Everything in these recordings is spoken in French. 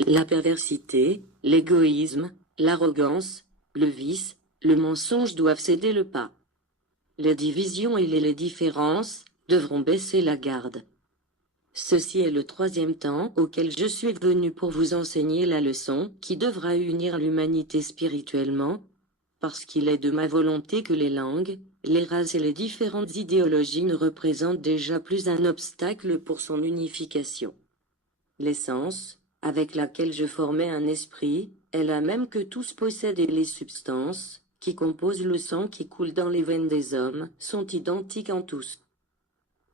La perversité, l'égoïsme, l'arrogance, le vice, le mensonge doivent céder le pas. Les divisions et les différences devront baisser la garde. Ceci est le troisième temps auquel je suis venu pour vous enseigner la leçon qui devra unir l'humanité spirituellement, parce qu'il est de ma volonté que les langues, les races et les différentes idéologies ne représentent déjà plus un obstacle pour son unification. L'essence, avec laquelle je formais un esprit, est la même que tous possèdent et les substances, qui composent le sang qui coule dans les veines des hommes, sont identiques en tous.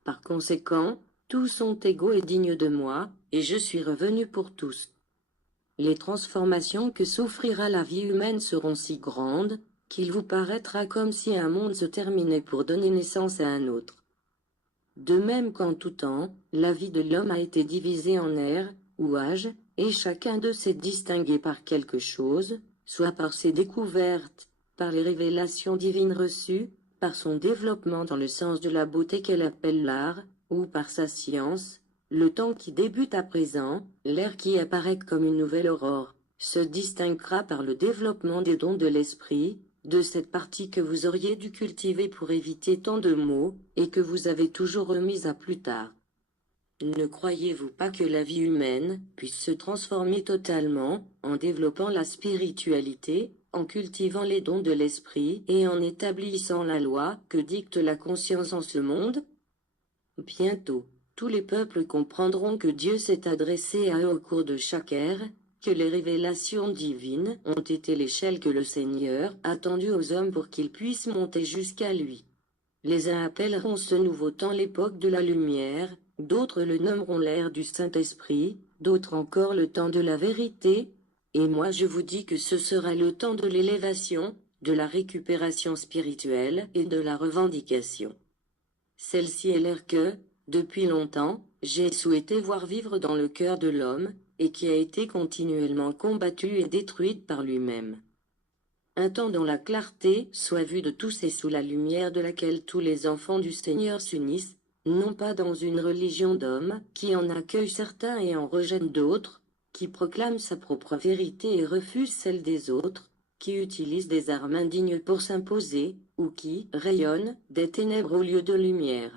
Par conséquent, tous sont égaux et dignes de moi, et je suis revenu pour tous. Les transformations que souffrira la vie humaine seront si grandes, qu'il vous paraîtra comme si un monde se terminait pour donner naissance à un autre. De même qu'en tout temps, la vie de l'homme a été divisée en ères, ou âges, et chacun d'eux s'est distingué par quelque chose, soit par ses découvertes, par les révélations divines reçues, par son développement dans le sens de la beauté qu'elle appelle l'art, ou par sa science. Le temps qui débute à présent, l'ère qui apparaît comme une nouvelle aurore, se distinguera par le développement des dons de l'esprit, de cette partie que vous auriez dû cultiver pour éviter tant de maux, et que vous avez toujours remise à plus tard. Ne croyez-vous pas que la vie humaine puisse se transformer totalement, en développant la spiritualité, en cultivant les dons de l'esprit et en établissant la loi que dicte la conscience en ce monde? Bientôt, tous les peuples comprendront que Dieu s'est adressé à eux au cours de chaque ère, que les révélations divines ont été l'échelle que le Seigneur a tendue aux hommes pour qu'ils puissent monter jusqu'à lui. Les uns appelleront ce nouveau temps l'époque de la lumière, d'autres le nommeront l'ère du Saint-Esprit, d'autres encore le temps de la vérité, et moi je vous dis que ce sera le temps de l'élévation, de la récupération spirituelle et de la revendication. Celle-ci est l'ère que, depuis longtemps, j'ai souhaité voir vivre dans le cœur de l'homme, et qui a été continuellement combattue et détruite par lui-même. Un temps dont la clarté soit vue de tous et sous la lumière de laquelle tous les enfants du Seigneur s'unissent, non pas dans une religion d'hommes qui en accueille certains et en rejette d'autres, qui proclame sa propre vérité et refuse celle des autres, qui utilise des armes indignes pour s'imposer, ou qui rayonne des ténèbres au lieu de lumière.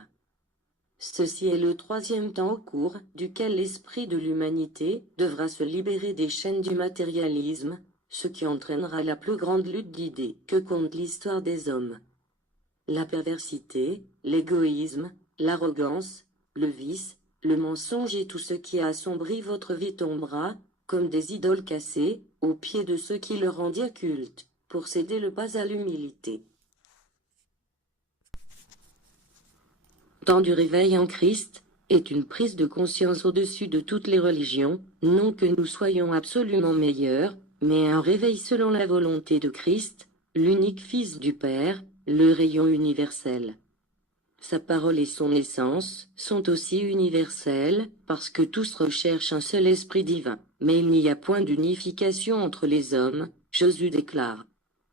Ceci est le troisième temps au cours duquel l'esprit de l'humanité devra se libérer des chaînes du matérialisme, ce qui entraînera la plus grande lutte d'idées que compte l'histoire des hommes. La perversité, l'égoïsme, l'arrogance, le vice, le mensonge et tout ce qui a assombri votre vie tombera, comme des idoles cassées, aux pieds de ceux qui leur rendirent culte, pour céder le pas à l'humilité. Temps du réveil en Christ est une prise de conscience au-dessus de toutes les religions, non que nous soyons absolument meilleurs, mais un réveil selon la volonté de Christ, l'unique Fils du Père, le rayon universel. Sa parole et son essence sont aussi universelles, parce que tous recherchent un seul esprit divin, mais il n'y a point d'unification entre les hommes, Jésus déclare.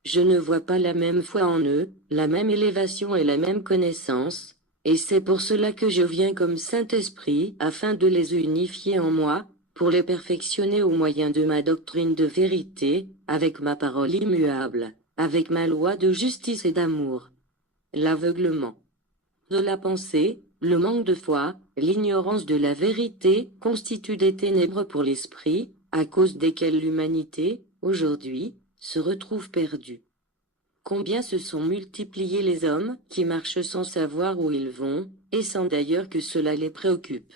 Je ne vois pas la même foi en eux, la même élévation et la même connaissance, et c'est pour cela que je viens comme Saint-Esprit afin de les unifier en moi, pour les perfectionner au moyen de ma doctrine de vérité, avec ma parole immuable, avec ma loi de justice et d'amour. L'aveuglement de la pensée, le manque de foi, l'ignorance de la vérité constituent des ténèbres pour l'esprit, à cause desquelles l'humanité, aujourd'hui, se retrouve perdue. Combien se sont multipliés les hommes qui marchent sans savoir où ils vont, et sans d'ailleurs que cela les préoccupe.